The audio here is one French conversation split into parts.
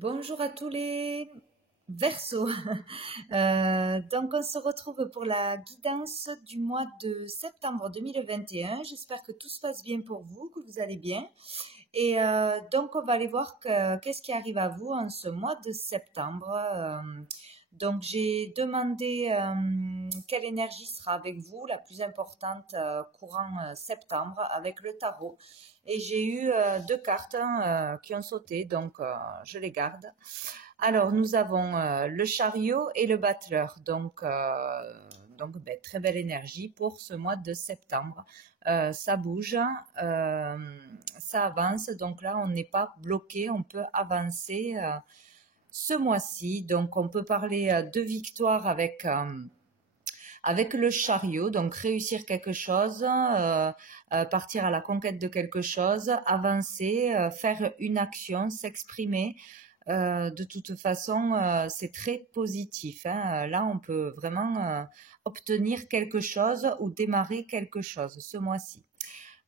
Bonjour à tous les Verseaux. Donc on se retrouve pour la guidance du mois de septembre 2021. J'espère que tout se passe bien pour vous, que vous allez bien. Et donc on va aller voir qu'est-ce qui arrive à vous en ce mois de septembre. Donc j'ai demandé quelle énergie sera avec vous, la plus importante courant septembre avec le tarot. Et j'ai eu deux cartes qui ont sauté, donc je les garde. Alors nous avons le chariot et le battleur, donc très belle énergie pour ce mois de septembre. Ça bouge, ça avance, donc là on n'est pas bloqué, on peut avancer ce mois-ci. Donc on peut parler de victoire avec le chariot, donc réussir quelque chose, partir à la conquête de quelque chose, avancer, faire une action, s'exprimer. De toute façon, c'est très positif, hein. Là, on peut vraiment obtenir quelque chose ou démarrer quelque chose ce mois-ci.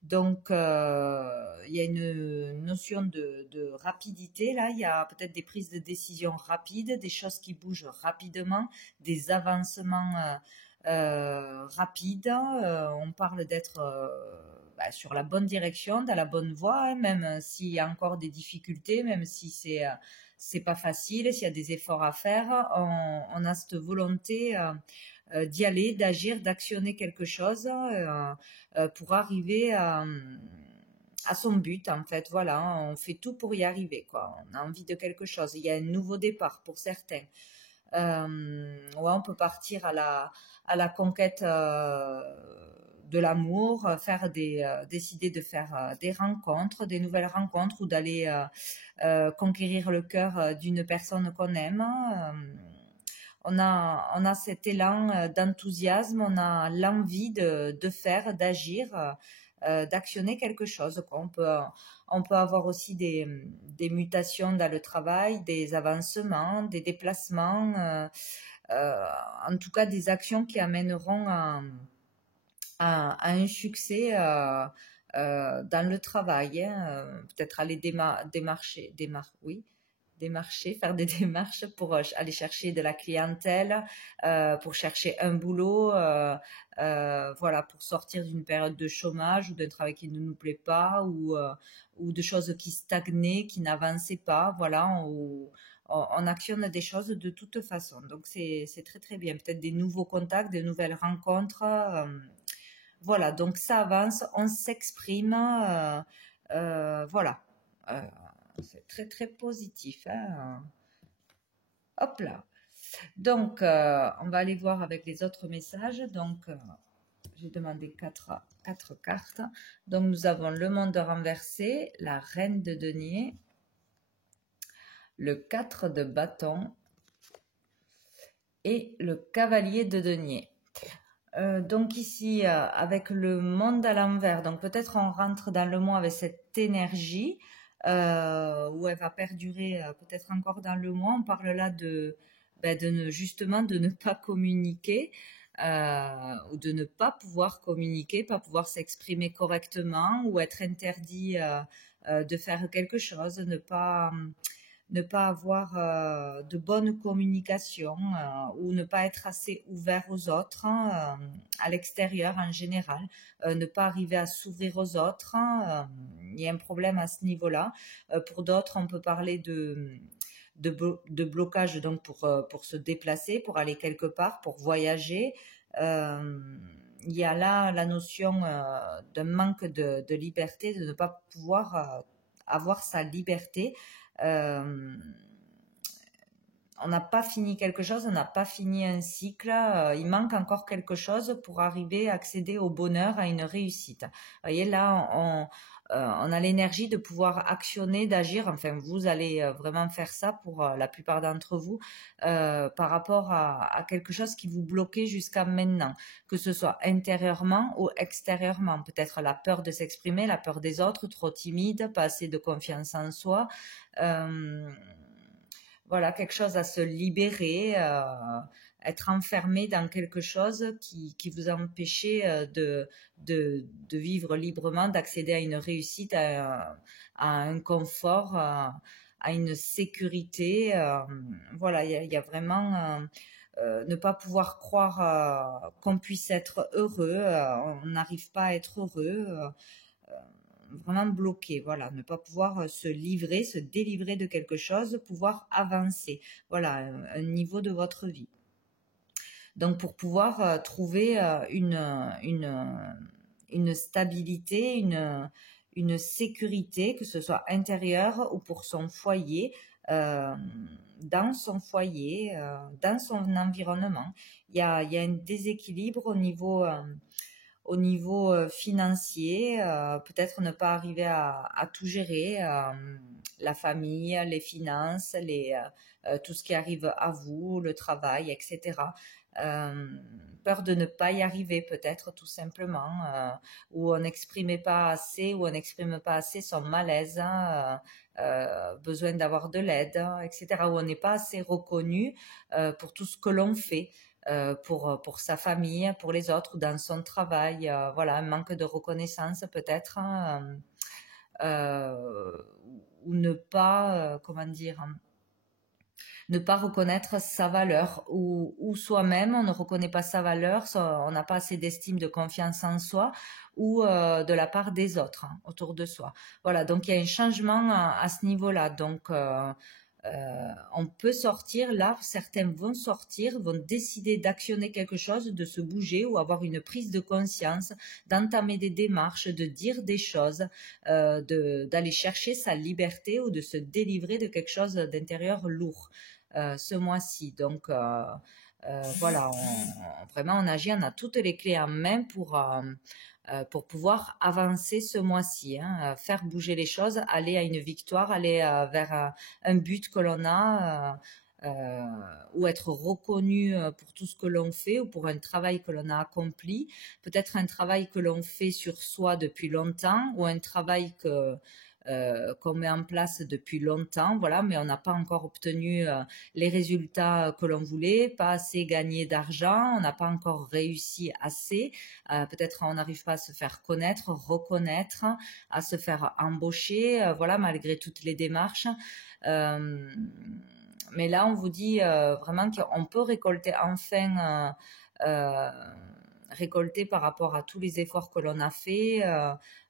Donc, il y a une notion de rapidité. Là, il y a peut-être des prises de décision rapides, des choses qui bougent rapidement, des avancements rapides. On parle d'être sur la bonne direction, dans la bonne voie, hein, même s'il y a encore des difficultés, même si c'est pas facile, s'il y a des efforts à faire, on a cette volonté d'y aller, d'agir, d'actionner quelque chose pour arriver à son but, en fait. Voilà, on fait tout pour y arriver, quoi. On a envie de quelque chose. Il y a un nouveau départ pour certains. Ouais, on peut partir à la conquête de l'amour, décider de faire des rencontres, des nouvelles rencontres ou d'aller conquérir le cœur d'une personne qu'on aime. On a cet élan d'enthousiasme, on a l'envie de faire, d'agir, d'actionner quelque chose, quoi. On peut avoir aussi des mutations dans le travail, des avancements, des déplacements, en tout cas des actions qui amèneront à un succès dans le travail, hein. Peut-être aller faire des démarches pour aller chercher de la clientèle, pour chercher un boulot, voilà, pour sortir d'une période de chômage ou d'un travail qui ne nous plaît pas ou de choses qui stagnaient, qui n'avançaient pas, voilà, on actionne des choses de toute façon. Donc c'est très très bien. Peut-être des nouveaux contacts, des nouvelles rencontres. Voilà, donc ça avance, on s'exprime, voilà. C'est très très positif, hein. Hop là. Donc, on va aller voir avec les autres messages. Donc, j'ai demandé quatre cartes. Donc, nous avons le monde renversé, la reine de denier, le 4 de bâton et le cavalier de denier. Donc ici, avec le monde à l'envers, donc peut-être on rentre dans le mois avec cette énergie où elle va perdurer peut-être encore dans le mois. On parle là justement de ne pas communiquer ou de ne pas pouvoir communiquer, pas pouvoir s'exprimer correctement ou être interdit de faire quelque chose, ne pas avoir de bonne communication ou ne pas être assez ouvert aux autres, hein, à l'extérieur en général, ne pas arriver à s'ouvrir aux autres, hein, il y a un problème à ce niveau-là. Pour d'autres, on peut parler de blocage donc pour se déplacer, pour aller quelque part, pour voyager. Il y a là la notion d'un manque de liberté, de ne pas pouvoir avoir sa liberté. On n'a pas fini quelque chose, on n'a pas fini un cycle, il manque encore quelque chose pour arriver à accéder au bonheur, à une réussite. Vous voyez, là, on a l'énergie de pouvoir actionner, d'agir. Enfin, vous allez vraiment faire ça pour la plupart d'entre vous par rapport à quelque chose qui vous bloquait jusqu'à maintenant, que ce soit intérieurement ou extérieurement. Peut-être la peur de s'exprimer, la peur des autres, trop timide, pas assez de confiance en soi. Voilà, quelque chose à se libérer, être enfermé dans quelque chose qui vous empêchait de vivre librement, d'accéder à une réussite, à un confort. à une sécurité. Voilà, il y a vraiment ne pas pouvoir croire qu'on puisse être heureux, on n'arrive pas à être heureux, vraiment bloqué, voilà, ne pas pouvoir se livrer, se délivrer de quelque chose, pouvoir avancer, voilà, un niveau de votre vie. Donc pour pouvoir trouver une stabilité, une sécurité, que ce soit intérieure ou pour son foyer, euh, dans son foyer, dans son environnement. Il y a un déséquilibre au niveau financier, peut-être ne pas arriver à tout gérer, la famille, les finances, tout ce qui arrive à vous, le travail, etc. Euh, Peur de ne pas y arriver peut-être tout simplement, ou on n'exprimait pas assez, ou on n'exprime pas assez son malaise, hein, besoin d'avoir de l'aide, hein, etc. Où on n'est pas assez reconnu pour tout ce que l'on fait. Pour sa famille, pour les autres, dans son travail, voilà, un manque de reconnaissance peut-être, hein, ou ne pas, comment dire, ne pas reconnaître sa valeur, ou soi-même, on ne reconnaît pas sa valeur, on n'a pas assez d'estime, de confiance en soi, ou de la part des autres, hein, autour de soi. Voilà, donc il y a un changement à ce niveau-là. Donc, on peut sortir, là, certains vont sortir, vont décider d'actionner quelque chose, de se bouger ou avoir une prise de conscience, d'entamer des démarches, de dire des choses, d'aller chercher sa liberté ou de se délivrer de quelque chose d'intérieur lourd ce mois-ci. Donc, voilà, vraiment on agit, on a toutes les clés en main pour pouvoir avancer ce mois-ci, hein, faire bouger les choses, aller à une victoire, aller vers un but que l'on a, ou être reconnu pour tout ce que l'on fait ou pour un travail que l'on a accompli, peut-être un travail que l'on fait sur soi depuis longtemps ou un travail qu'on met en place depuis longtemps, voilà, mais on n'a pas encore obtenu les résultats que l'on voulait, pas assez gagné d'argent, on n'a pas encore réussi assez, peut-être on n'arrive pas à se faire connaître, reconnaître, à se faire embaucher, voilà, malgré toutes les démarches. Mais là, on vous dit vraiment qu'on peut récolter enfin, récolter par rapport à tous les efforts que l'on a fait,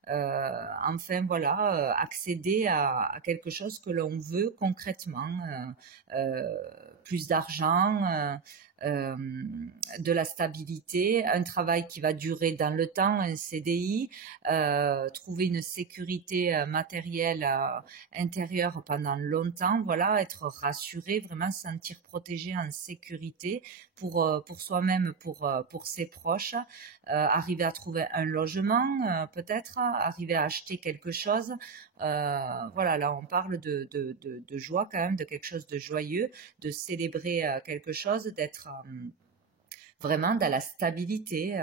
enfin voilà, accéder à quelque chose que l'on veut concrètement, plus d'argent, euh, de la stabilité, un travail qui va durer dans le temps, un CDI, trouver une sécurité matérielle intérieure pendant longtemps, voilà, être rassuré, vraiment se sentir protégé, en sécurité pour soi-même, pour ses proches, arriver à trouver un logement, peut-être, arriver à acheter quelque chose. Voilà, là on parle de joie quand même, de quelque chose de joyeux, de célébrer quelque chose, d'être vraiment dans la stabilité.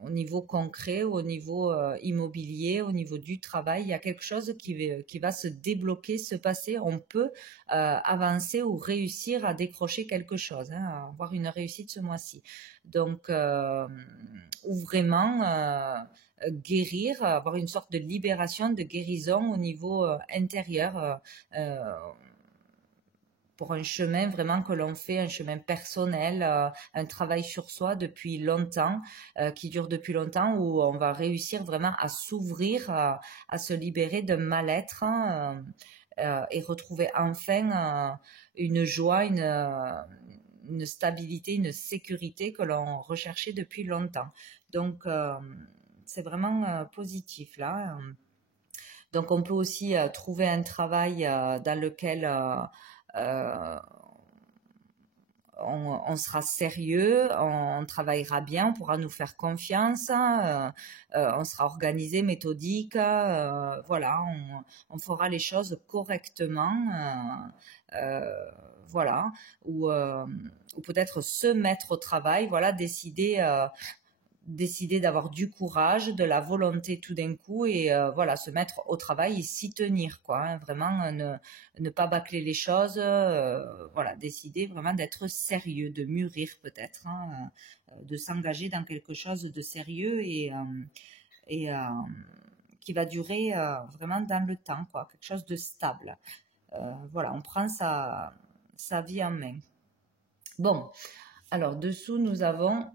Au niveau concret, au niveau immobilier, au niveau du travail, il y a quelque chose qui va se débloquer, se passer. On peut avancer ou réussir à décrocher quelque chose, hein, à avoir une réussite ce mois-ci. Donc, ou vraiment guérir, avoir une sorte de libération, de guérison au niveau intérieur. Pour un chemin vraiment que l'on fait, un chemin personnel, un travail sur soi depuis longtemps, qui dure depuis longtemps, où on va réussir vraiment à s'ouvrir, à se libérer d'un mal-être, hein, et retrouver enfin une joie, une stabilité, une sécurité que l'on recherchait depuis longtemps. Donc, c'est vraiment positif là. Donc, on peut aussi trouver un travail dans lequel euh, on sera sérieux, on travaillera bien, on pourra nous faire confiance, on sera organisé, méthodique, voilà, on fera les choses correctement, voilà, ou peut-être se mettre au travail, voilà, décider d'avoir du courage, de la volonté tout d'un coup, et voilà, se mettre au travail et s'y tenir, quoi, hein, vraiment ne pas bâcler les choses, voilà, décider vraiment d'être sérieux, de mûrir peut-être, hein, de s'engager dans quelque chose de sérieux et qui va durer vraiment dans le temps, quoi, quelque chose de stable. Voilà, on prend sa vie en main. Bon, alors dessous, nous avons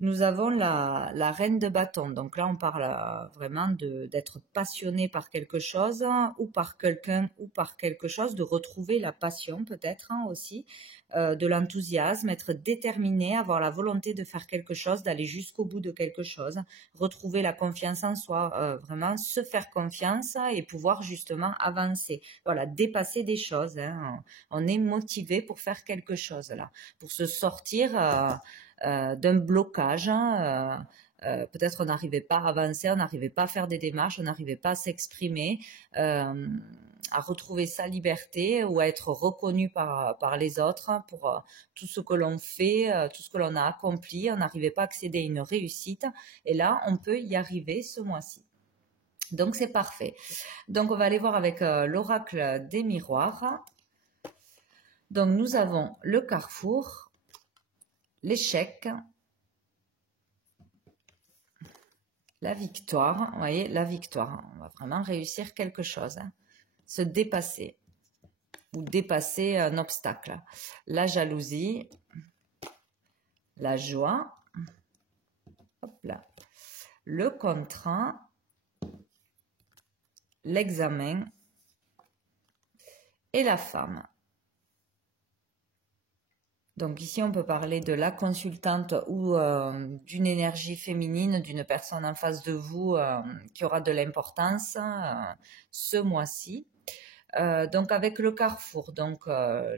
la reine de bâton. Donc là, on parle vraiment d'être passionné par quelque chose ou par quelqu'un ou par quelque chose, de retrouver la passion peut-être aussi, de l'enthousiasme, être déterminé, avoir la volonté de faire quelque chose, d'aller jusqu'au bout de quelque chose, retrouver la confiance en soi, vraiment se faire confiance et pouvoir justement avancer. Voilà, dépasser des choses. On est motivé pour faire quelque chose là, pour se sortir d'un blocage. Peut-être on n'arrivait pas à avancer, on n'arrivait pas à faire des démarches, on n'arrivait pas à s'exprimer, à retrouver sa liberté ou à être reconnu par les autres pour tout ce que l'on fait, tout ce que l'on a accompli. On n'arrivait pas à accéder à une réussite. Et là, on peut y arriver ce mois-ci. Donc, c'est parfait. Donc, on va aller voir avec l'oracle des miroirs. Donc, nous avons le carrefour, l'échec, la victoire. Vous voyez, la victoire. On va vraiment réussir quelque chose. Se dépasser ou dépasser un obstacle. La jalousie, la joie, hop là, le contrat, l'examen et la femme. Donc ici, on peut parler de la consultante ou d'une énergie féminine, d'une personne en face de vous qui aura de l'importance ce mois-ci. Donc avec le carrefour, donc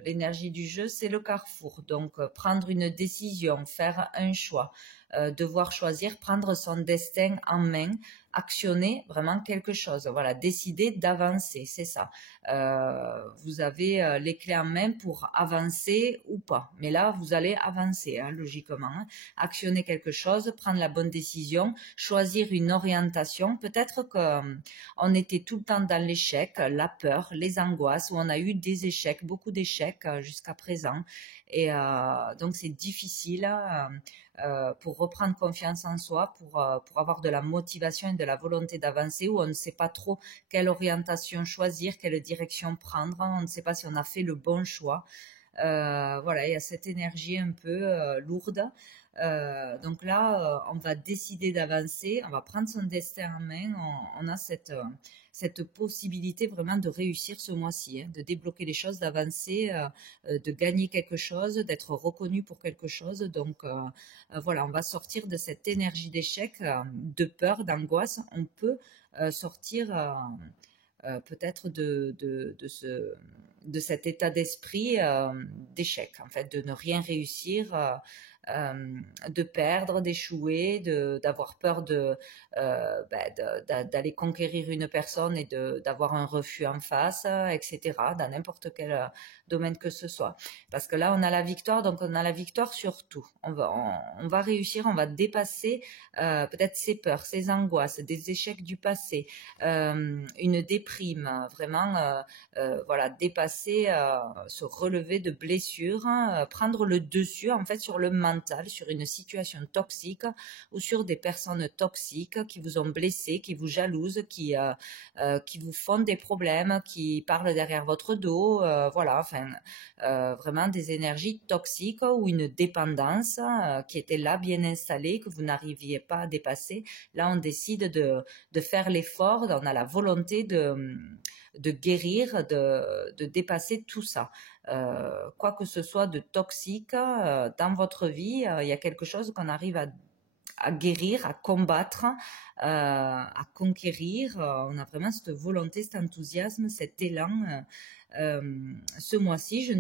l'énergie du jeu, c'est le carrefour. Donc prendre une décision, faire un choix, devoir choisir, prendre son destin en main, actionner vraiment quelque chose. Voilà, décider d'avancer, c'est ça. Vous avez les clés en main pour avancer ou pas. Mais là, vous allez avancer, logiquement. Actionner quelque chose, prendre la bonne décision, choisir une orientation. Peut-être qu'on était tout le temps dans l'échec, la peur, les angoisses, où on a eu des échecs, beaucoup d'échecs jusqu'à présent. Et donc, c'est difficile pour reprendre confiance en soi, pour avoir de la motivation et de la volonté d'avancer, où on ne sait pas trop quelle orientation choisir, quelle direction prendre, on ne sait pas si on a fait le bon choix. Voilà, il y a cette énergie un peu lourde. Donc là, on va décider d'avancer, on va prendre son destin en main, on a cette possibilité vraiment de réussir ce mois-ci, de débloquer les choses, d'avancer, de gagner quelque chose, d'être reconnu pour quelque chose. Donc voilà, on va sortir de cette énergie d'échec, de peur, d'angoisse. On peut sortir peut-être de cet état d'esprit d'échec, en fait, de ne rien réussir, de perdre, d'échouer, d'avoir peur d'aller conquérir une personne et d'avoir un refus en face, etc., dans n'importe quel domaine que ce soit. Parce que là, on a la victoire, donc on a la victoire sur tout. On va réussir, on va dépasser peut-être ses peurs, ses angoisses, des échecs du passé, une déprime, vraiment, voilà, dépasser, se relever de blessures, prendre le dessus, en fait, sur le mental, sur une situation toxique ou sur des personnes toxiques qui vous ont blessé, qui vous jalousent, qui vous font des problèmes, qui parlent derrière votre dos, voilà, enfin, vraiment des énergies toxiques ou une dépendance qui était là, bien installée, que vous n'arriviez pas à dépasser. Là, on décide de faire l'effort, on a la volonté de guérir, de dépasser tout ça. Quoi que ce soit de toxique dans votre vie, il y a quelque chose qu'on arrive à guérir, à combattre, à conquérir. On a vraiment cette volonté, cet enthousiasme, cet élan. Ce mois-ci, je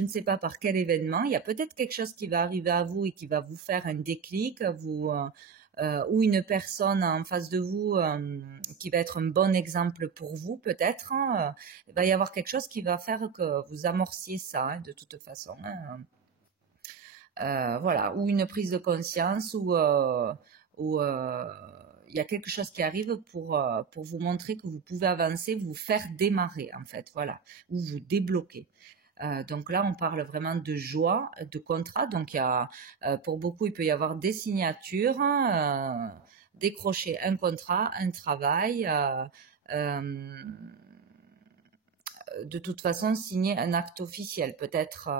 ne sais pas par quel événement. Il y a peut-être quelque chose qui va arriver à vous et qui va vous faire un déclic, ou une personne en face de vous qui va être un bon exemple pour vous, peut-être. Il va y avoir quelque chose qui va faire que vous amorciez ça, de toute façon. Voilà, ou une prise de conscience, ou il y a quelque chose qui arrive pour vous montrer que vous pouvez avancer, vous faire démarrer, en fait, voilà, ou vous débloquer. Donc là, on parle vraiment de joie, de contrat. Donc, pour beaucoup, il peut y avoir des signatures, décrocher un contrat, un travail, de toute façon signer un acte officiel, peut-être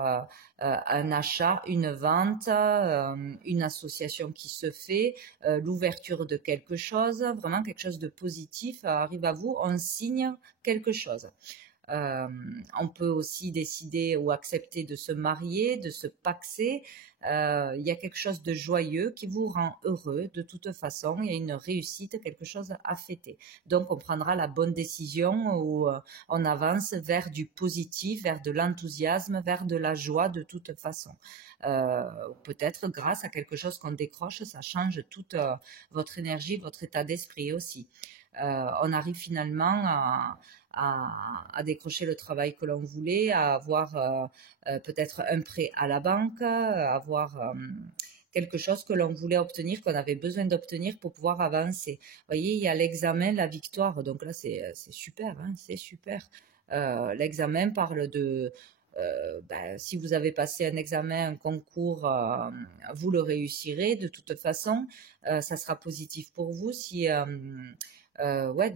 un achat, une vente, une association qui se fait, l'ouverture de quelque chose, vraiment quelque chose de positif arrive à vous, on signe quelque chose. On peut aussi décider ou accepter de se marier, de se paxer. Il y a quelque chose de joyeux qui vous rend heureux de toute façon. Il y a une réussite, quelque chose à fêter. Donc, on prendra la bonne décision ou on avance vers du positif, vers de l'enthousiasme, vers de la joie de toute façon. Peut-être grâce à quelque chose qu'on décroche, ça change toute votre énergie, votre état d'esprit aussi. On arrive finalement à décrocher le travail que l'on voulait, à avoir peut-être un prêt à la banque, à avoir quelque chose que l'on voulait obtenir, qu'on avait besoin d'obtenir pour pouvoir avancer. Vous voyez, il y a l'examen, la victoire, donc là c'est super, hein, c'est super. L'examen parle de... si vous avez passé un examen, un concours, vous le réussirez de toute façon. Ça sera positif pour vous si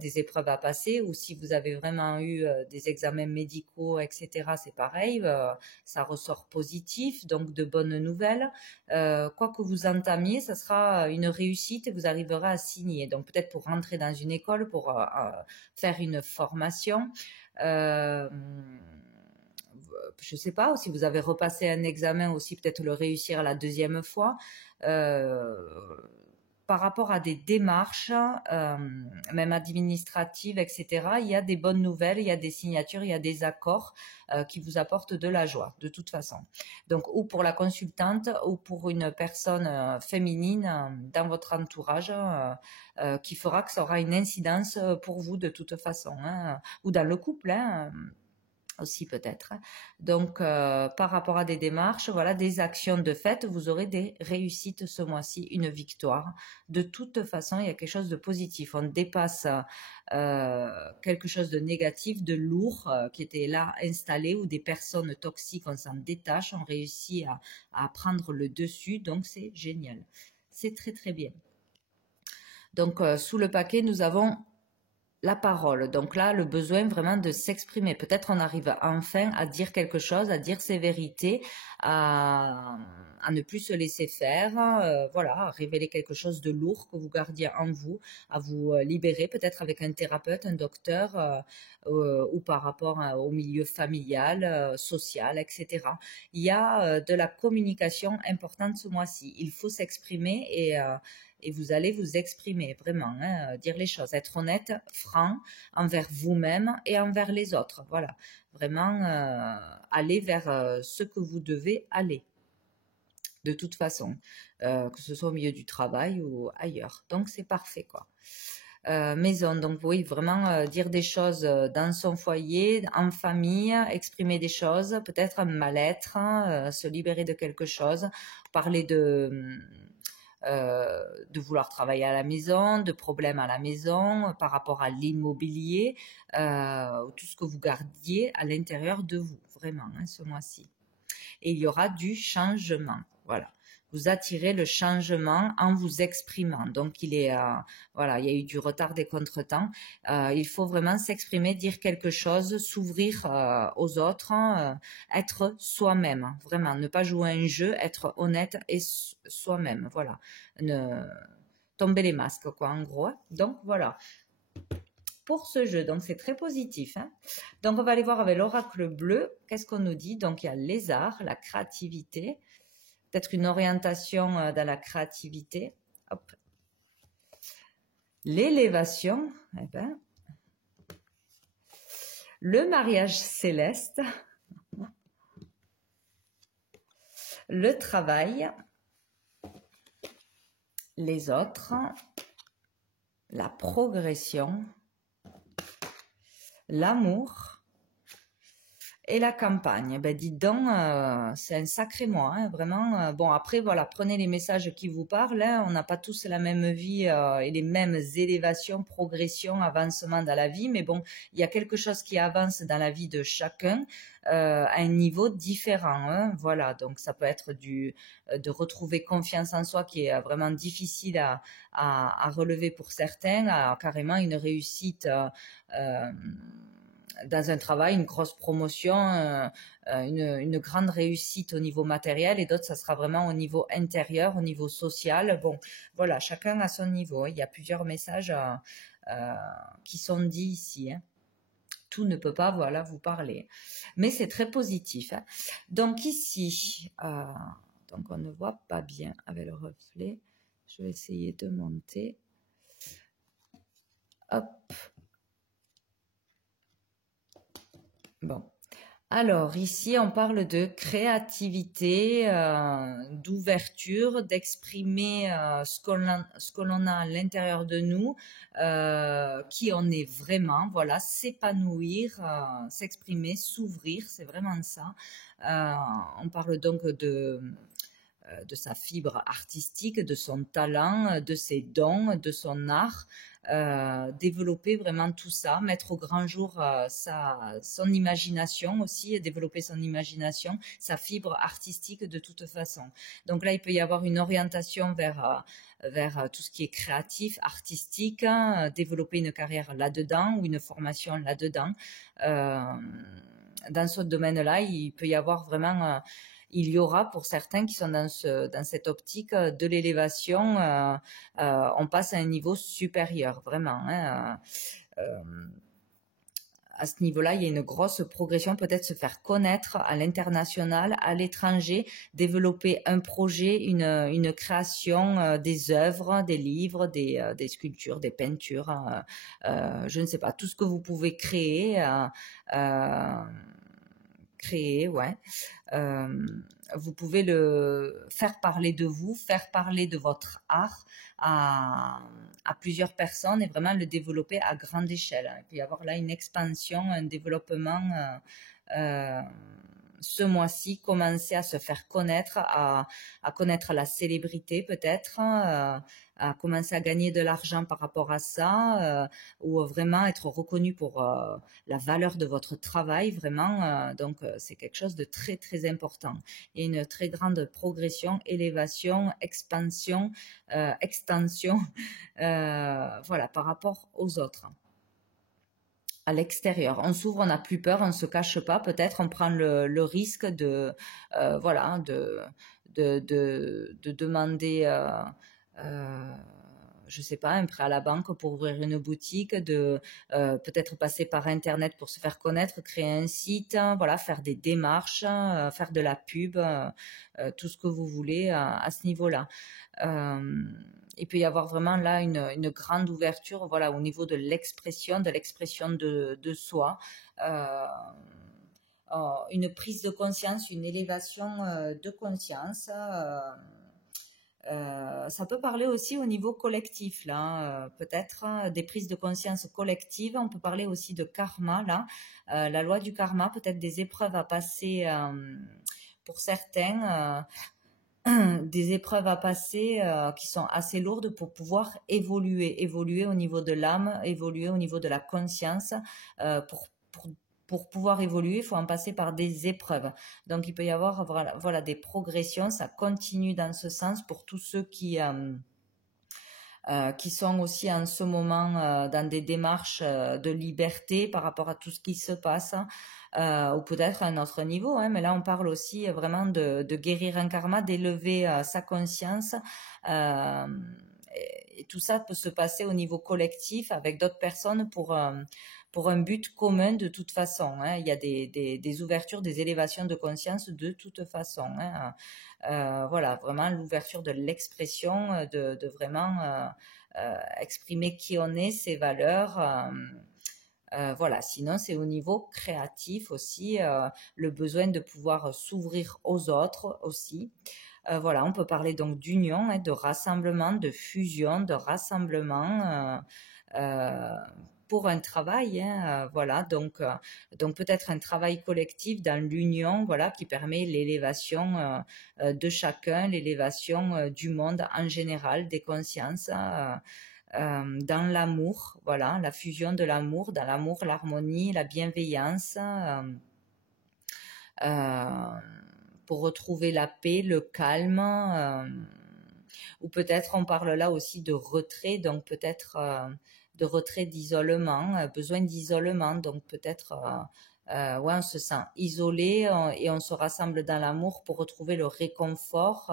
des épreuves à passer, ou si vous avez vraiment eu des examens médicaux, etc. C'est pareil, ça ressort positif, donc de bonnes nouvelles. Quoi que vous entamiez, ça sera une réussite et vous arriverez à signer. Donc peut-être pour rentrer dans une école, pour faire une formation. Je ne sais pas, si vous avez repassé un examen aussi, peut-être le réussir la deuxième fois. Par rapport à des démarches, même administratives, etc., il y a des bonnes nouvelles, il y a des signatures, il y a des accords qui vous apportent de la joie, de toute façon. Donc, ou pour la consultante, ou pour une personne féminine dans votre entourage, qui fera que ça aura une incidence pour vous de toute façon, hein, ou dans le couple, hein, aussi peut-être. Donc, par rapport à des démarches, voilà, des actions de fait, vous aurez des réussites ce mois-ci, une victoire. De toute façon, il y a quelque chose de positif. On dépasse quelque chose de négatif, de lourd, qui était là installé, ou des personnes toxiques, on s'en détache, on réussit à prendre le dessus, donc c'est génial. C'est très très bien. Donc, sous le paquet, nous avons la parole. Donc là, le besoin vraiment de s'exprimer. Peut-être on arrive enfin à dire quelque chose, à dire ses vérités, à ne plus se laisser faire, voilà, à révéler quelque chose de lourd que vous gardiez en vous, à vous libérer, peut-être avec un thérapeute, un docteur, ou par rapport au milieu familial, social, etc. Il y a de la communication importante ce mois-ci. Il faut s'exprimer et vous allez vous exprimer vraiment, hein, dire les choses, être honnête, franc envers vous-même et envers les autres. Voilà, vraiment aller vers ce que vous devez aller, de toute façon, que ce soit au milieu du travail ou ailleurs. Donc c'est parfait, quoi. Maison, donc oui, vraiment dire des choses dans son foyer, en famille, exprimer des choses, peut-être un mal-être, hein, se libérer de quelque chose, parler de vouloir travailler à la maison, de problèmes à la maison, par rapport à l'immobilier, tout ce que vous gardiez à l'intérieur de vous, vraiment, hein, ce mois-ci. Et il y aura du changement, voilà. Vous attirez le changement en vous exprimant. Donc, voilà, il y a eu du retard, des contretemps. Il faut vraiment s'exprimer, dire quelque chose, s'ouvrir aux autres, être soi-même. Vraiment, ne pas jouer un jeu, être honnête et soi-même. Voilà. Tomber les masques, quoi, en gros. Donc, voilà. Pour ce jeu, donc c'est très positif, hein. Donc, on va aller voir avec l'oracle bleu. Qu'est-ce qu'on nous dit? Donc, il y a lézard, la créativité. Peut-être une orientation dans la créativité. Hop. L'élévation, eh ben, le mariage céleste, le travail, les autres, la progression, l'amour Et la campagne, ben dites donc, c'est un sacré mois, hein, vraiment. Bon, après, voilà, prenez les messages qui vous parlent, hein. On n'a pas tous la même vie et les mêmes élévations, progressions, avancements dans la vie, mais bon, il y a quelque chose qui avance dans la vie de chacun à un niveau différent, hein. Voilà, donc ça peut être de retrouver confiance en soi qui est vraiment difficile à relever pour certains, à carrément une réussite. Euh, dans un travail, une grosse promotion, une grande réussite au niveau matériel, et d'autres, ça sera vraiment au niveau intérieur, au niveau social. Bon, voilà, chacun à son niveau. Il y a plusieurs messages qui sont dits ici, hein. Tout ne peut pas, voilà, vous parler. Mais c'est très positif, hein. Donc ici, donc on ne voit pas bien avec le reflet. Je vais essayer de monter. Hop. Bon. Alors, ici, on parle de créativité, d'ouverture, d'exprimer ce que l'on a à l'intérieur de nous, qui on est vraiment, voilà, s'épanouir, s'exprimer, s'ouvrir, c'est vraiment ça. On parle donc de sa fibre artistique, de son talent, de ses dons, de son art, développer vraiment tout ça, mettre au grand jour son imagination aussi, développer son imagination, sa fibre artistique de toute façon. Donc là, il peut y avoir une orientation vers tout ce qui est créatif, artistique, hein, développer une carrière là-dedans ou une formation là-dedans. Dans ce domaine-là, il peut y avoir vraiment il y aura pour certains qui sont dans cette optique de l'élévation, on passe à un niveau supérieur, vraiment, hein. À ce niveau-là, il y a une grosse progression, peut-être se faire connaître à l'international, à l'étranger, développer un projet, une création, des œuvres, des livres, des sculptures, des peintures, je ne sais pas, tout ce que vous pouvez créer, ouais. Vous pouvez le faire parler de vous, faire parler de votre art à plusieurs personnes et vraiment le développer à grande échelle. Il peut y avoir là une expansion, un développement ce mois-ci, commencer à se faire connaître, à connaître la célébrité peut-être, à commencer à gagner de l'argent par rapport à ça, ou vraiment être reconnu pour la valeur de votre travail, vraiment. Donc, c'est quelque chose de très, très important. Et une très grande progression, élévation, expansion, extension, voilà, par rapport aux autres. À l'extérieur. On s'ouvre, on n'a plus peur, on ne se cache pas. Peut-être on prend le risque voilà, de demander, je sais pas, un prêt à la banque pour ouvrir une boutique, de peut-être passer par Internet pour se faire connaître, créer un site, hein, voilà, faire des démarches, faire de la pub, tout ce que vous voulez à ce niveau-là. Il peut y avoir vraiment là une grande ouverture, voilà, au niveau de l'expression de soi. Une prise de conscience, une élévation de conscience. Ça peut parler aussi au niveau collectif, là, peut-être des prises de conscience collectives. On peut parler aussi de karma, là, la loi du karma, peut-être des épreuves à passer pour certains. Des épreuves à passer qui sont assez lourdes pour pouvoir évoluer au niveau de l'âme, évoluer au niveau de la conscience. Pour pouvoir évoluer, il faut en passer par des épreuves. Donc, il peut y avoir voilà des progressions. Ça continue dans ce sens pour tous ceux qui sont aussi en ce moment dans des démarches de liberté par rapport à tout ce qui se passe, ou peut-être à un autre niveau, hein, mais là on parle aussi vraiment de guérir un karma, d'élever sa conscience, et tout ça peut se passer au niveau collectif avec d'autres personnes pour un but commun de toute façon, hein. Il y a des ouvertures, des élévations de conscience de toute façon, hein. Voilà, vraiment l'ouverture de l'expression, de vraiment exprimer qui on est, ses valeurs. Voilà, sinon c'est au niveau créatif aussi, le besoin de pouvoir s'ouvrir aux autres aussi. Voilà, on peut parler donc d'union, hein, de rassemblement, de fusion, de rassemblement. pour un travail, hein, voilà, donc peut-être un travail collectif dans l'union, voilà, qui permet l'élévation de chacun, l'élévation du monde en général, des consciences, dans l'amour, voilà, la fusion de l'amour, dans l'amour, l'harmonie, la bienveillance, pour retrouver la paix, le calme, ou peut-être on parle là aussi de retrait, donc peut-être de retrait, d'isolement, besoin d'isolement, donc peut-être ouais, on se sent isolé et on se rassemble dans l'amour pour retrouver le réconfort,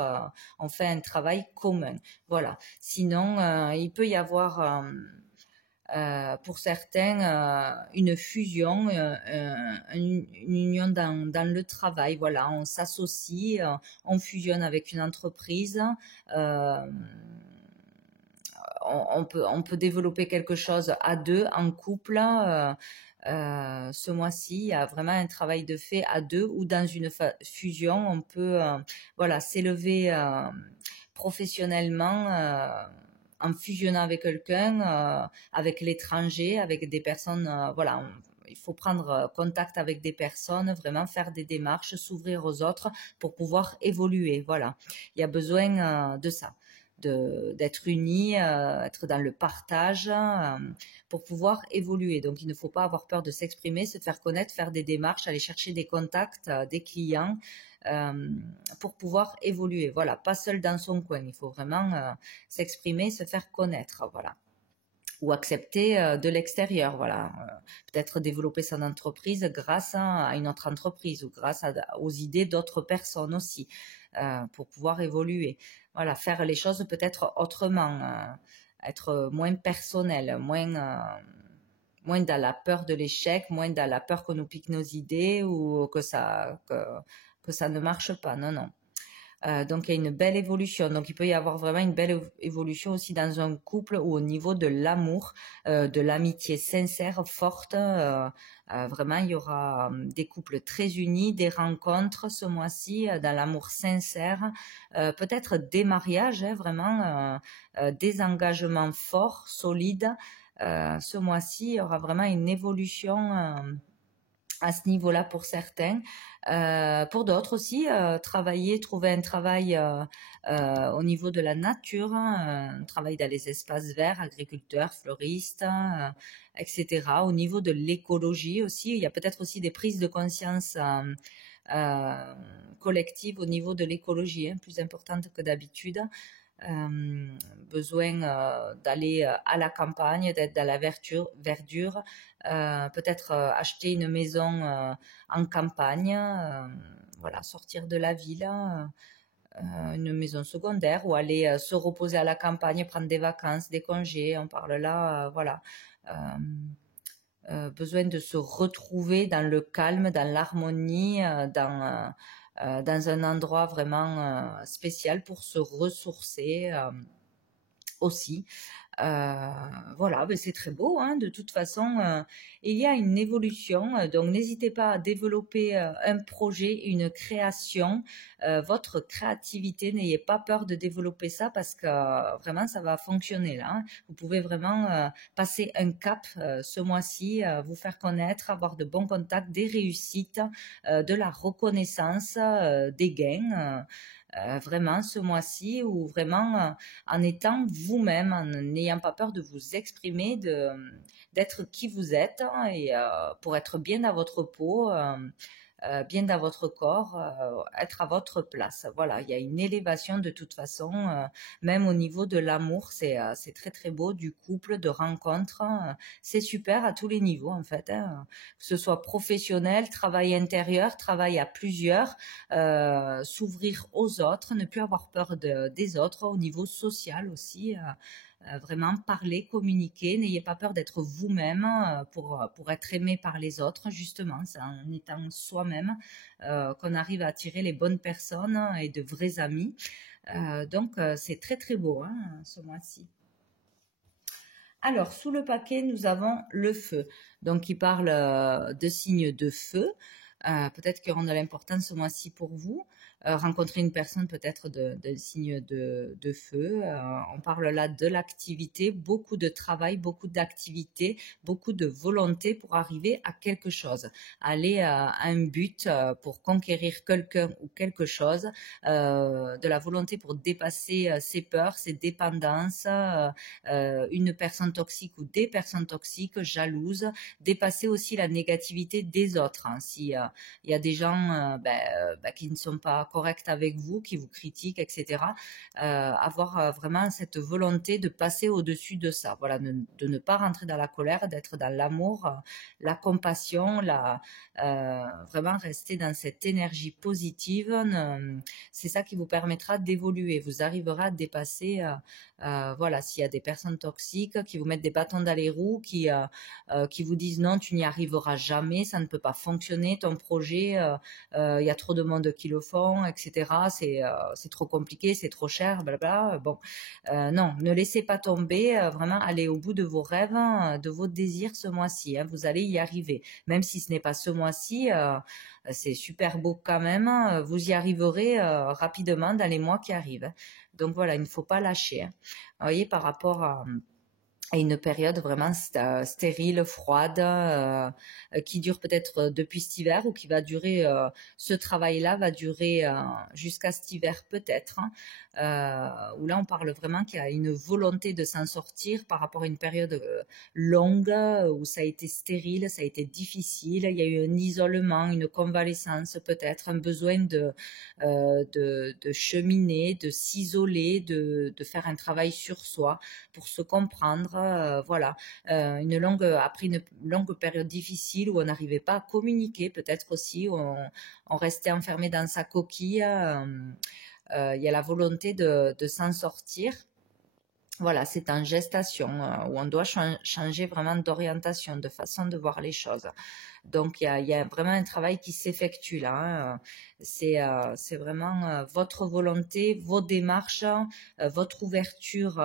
on fait un travail commun, voilà. Sinon, il peut y avoir pour certains une fusion, une union dans le travail. Voilà, on s'associe, on fusionne avec une entreprise. euh, on peut développer quelque chose à deux, en couple. Ce mois-ci, il y a vraiment un travail de fait à deux ou dans une fusion, on peut voilà, s'élever professionnellement en fusionnant avec quelqu'un, avec l'étranger, avec des personnes, voilà, il faut prendre contact avec des personnes, vraiment faire des démarches, s'ouvrir aux autres pour pouvoir évoluer. Voilà, il y a besoin de ça, d'être unis, être dans le partage pour pouvoir évoluer. Donc, il ne faut pas avoir peur de s'exprimer, se faire connaître, faire des démarches, aller chercher des contacts, des clients pour pouvoir évoluer. Voilà, pas seul dans son coin. Il faut vraiment s'exprimer, se faire connaître. Voilà. Ou accepter de l'extérieur, voilà. Peut-être développer son entreprise grâce à une autre entreprise ou grâce aux idées d'autres personnes aussi, pour pouvoir évoluer. Voilà, faire les choses peut-être autrement, être moins personnel, moins dans la peur de l'échec, moins dans la peur qu'on nous pique nos idées ou que ça ne marche pas. Non, non. Donc, il y a une belle évolution. Donc, il peut y avoir vraiment une belle évolution aussi dans un couple ou au niveau de l'amour, de l'amitié sincère, forte. Vraiment, il y aura des couples très unis, des rencontres ce mois-ci, dans l'amour sincère. Peut-être des mariages, hein, vraiment, des engagements forts, solides. Ce mois-ci, il y aura vraiment une évolution à ce niveau-là pour certains. Pour d'autres aussi, trouver un travail au niveau de la nature, un travail dans les espaces verts, agriculteurs, fleuristes, etc. Au niveau de l'écologie aussi, il y a peut-être aussi des prises de conscience collectives au niveau de l'écologie, hein, plus importantes que d'habitude. Besoin d'aller à la campagne, d'être dans la verdure, peut-être acheter une maison en campagne, voilà, sortir de la ville, une maison secondaire ou aller se reposer à la campagne, prendre des vacances, des congés, on parle là, voilà. Besoin de se retrouver dans le calme, dans l'harmonie, dans un endroit vraiment spécial pour se ressourcer aussi. Voilà, ben c'est très beau, hein, de toute façon. Il y a une évolution, donc n'hésitez pas à développer un projet, une création, votre créativité. N'ayez pas peur de développer ça parce que vraiment, ça va fonctionner là, hein. Vous pouvez vraiment passer un cap ce mois-ci, vous faire connaître, avoir de bons contacts, des réussites, de la reconnaissance, des gains. Vraiment ce mois-ci ou vraiment en étant vous-même, en n'ayant pas peur de vous exprimer, d'être qui vous êtes et pour être bien dans votre peau, bien dans votre corps, être à votre place. Voilà, il y a une élévation de toute façon, même au niveau de l'amour, c'est très très beau, du couple, de rencontres, c'est super à tous les niveaux en fait, hein. Que ce soit professionnel, travail intérieur, travail à plusieurs, s'ouvrir aux autres, ne plus avoir peur des autres, au niveau social aussi. Vraiment parler, communiquer, n'ayez pas peur d'être vous-même pour être aimé par les autres, justement, c'est en étant soi-même qu'on arrive à attirer les bonnes personnes et de vrais amis. Donc c'est très très beau, hein, ce mois-ci. Alors, sous le paquet, nous avons le feu. Donc, il parle de signes de feu. Peut-être qu'ils auront de l'importance ce mois-ci pour vous. rencontrer une personne peut-être d'un signe de feu. On parle là de l'activité, beaucoup de travail, beaucoup d'activité, beaucoup de volonté pour arriver à quelque chose, aller à un but pour conquérir quelqu'un ou quelque chose, de la volonté pour dépasser ses peurs, ses dépendances, une personne toxique ou des personnes toxiques, jalouses, dépasser aussi la négativité des autres. Hein. Si il y a des gens qui ne sont pas corrects avec vous, qui vous critiquent, etc., avoir vraiment cette volonté de passer au-dessus de ça. Voilà, de ne pas rentrer dans la colère, d'être dans l'amour, la compassion, vraiment rester dans cette énergie positive. C'est ça qui vous permettra d'évoluer. Vous arriverez à dépasser, voilà, s'il y a des personnes toxiques qui vous mettent des bâtons dans les roues, qui vous disent non, tu n'y arriveras jamais, ça ne peut pas fonctionner, ton projet, il y a trop de monde qui le font, etc. C'est trop compliqué, c'est trop cher, blabla. Bon, non, ne laissez pas tomber, vraiment allez au bout de vos rêves, de vos désirs ce mois-ci. Hein, vous allez y arriver, même si ce n'est pas ce mois-ci. C'est super beau quand même. Vous y arriverez rapidement dans les mois qui arrivent. Donc voilà, il ne faut pas lâcher. Hein. Vous voyez, par rapport à une période vraiment stérile, froide, qui dure peut-être depuis cet hiver ou qui va durer, ce travail-là va durer jusqu'à cet hiver peut-être, hein, où là on parle vraiment qu'il y a une volonté de s'en sortir par rapport à une période longue où ça a été stérile, ça a été difficile, il y a eu un isolement, une convalescence peut-être, un besoin de cheminer, de s'isoler, de faire un travail sur soi pour se comprendre, voilà, après une longue période difficile où on n'arrivait pas à communiquer, peut-être aussi, on restait enfermé dans sa coquille, il y a la volonté de s'en sortir. Voilà, c'est en gestation où on doit changer vraiment d'orientation, de façon de voir les choses. Donc, il y a vraiment un travail qui s'effectue là. Hein. C'est vraiment votre volonté, vos démarches, votre ouverture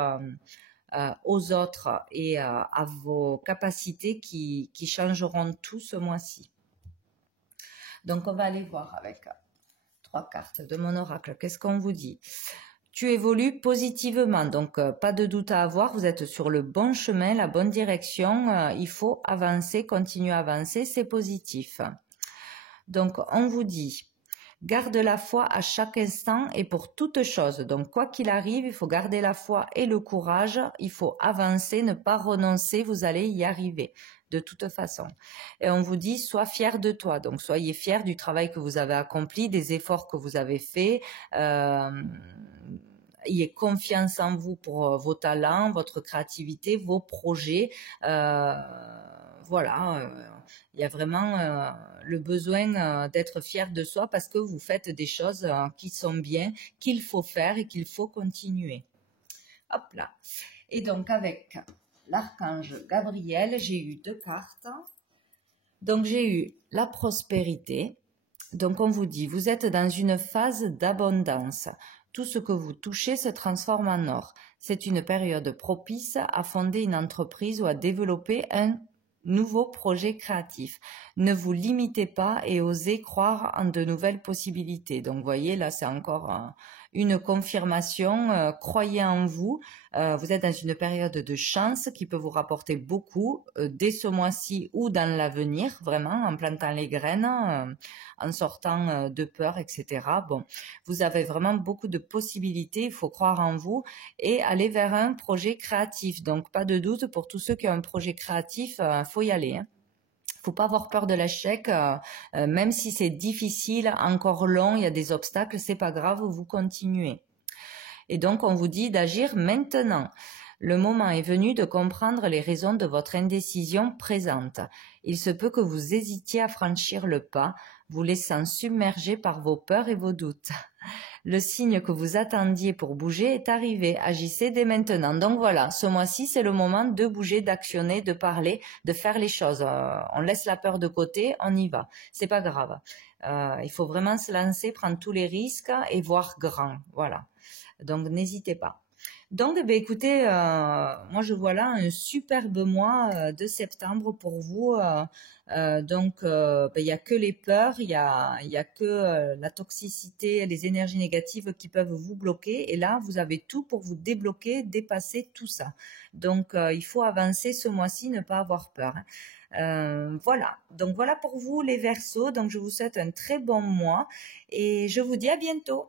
aux autres et à vos capacités qui changeront tout ce mois-ci. Donc, on va aller voir avec 3 cartes de mon oracle. Qu'est-ce qu'on vous dit ? Tu évolues positivement, donc pas de doute à avoir, vous êtes sur le bon chemin, la bonne direction, il faut avancer, continuer à avancer, c'est positif. Donc, on vous dit... Garde la foi à chaque instant et pour toute chose. Donc, quoi qu'il arrive, il faut garder la foi et le courage. Il faut avancer, ne pas renoncer. Vous allez y arriver de toute façon. Et on vous dit, sois fier de toi. Donc, soyez fier du travail que vous avez accompli, des efforts que vous avez faits. Ayez confiance en vous pour vos talents, votre créativité, vos projets. Voilà, il y a vraiment le besoin d'être fier de soi parce que vous faites des choses qui sont bien, qu'il faut faire et qu'il faut continuer. Hop là. Et donc avec l'archange Gabriel, j'ai eu 2 cartes. Donc j'ai eu la prospérité. Donc on vous dit, vous êtes dans une phase d'abondance. Tout ce que vous touchez se transforme en or. C'est une période propice à fonder une entreprise ou à développer un nouveau projet créatif. Ne vous limitez pas et osez croire en de nouvelles possibilités. Donc, vous voyez, là, c'est encore une confirmation. Croyez en vous. Vous êtes dans une période de chance qui peut vous rapporter beaucoup dès ce mois-ci ou dans l'avenir, vraiment, en plantant les graines, en sortant de peur, etc. Bon, vous avez vraiment beaucoup de possibilités. Il faut croire en vous et aller vers un projet créatif. Donc, pas de doute, pour tous ceux qui ont un projet créatif, faut y aller. Hein. Faut pas avoir peur de l'échec, même si c'est difficile, encore long, il y a des obstacles, c'est pas grave, vous continuez. Et donc, on vous dit d'agir maintenant. Le moment est venu de comprendre les raisons de votre indécision présente. Il se peut que vous hésitiez à franchir le pas, vous laissant submerger par vos peurs et vos doutes. Le signe que vous attendiez pour bouger est arrivé. Agissez dès maintenant. Donc voilà, ce mois-ci, c'est le moment de bouger, d'actionner, de parler, de faire les choses. On laisse la peur de côté, on y va. C'est pas grave. Il faut vraiment se lancer, prendre tous les risques et voir grand. Voilà. Donc n'hésitez pas. Donc, eh ben, écoutez, moi je vois là un superbe mois de septembre pour vous. Donc, ben, il n'y a que les peurs, il y a que la toxicité, les énergies négatives qui peuvent vous bloquer. Et là, vous avez tout pour vous débloquer, dépasser tout ça. Donc, il faut avancer ce mois-ci, ne pas avoir peur, hein. Voilà. Donc, voilà pour vous les Verseaux. Donc, je vous souhaite un très bon mois et je vous dis à bientôt.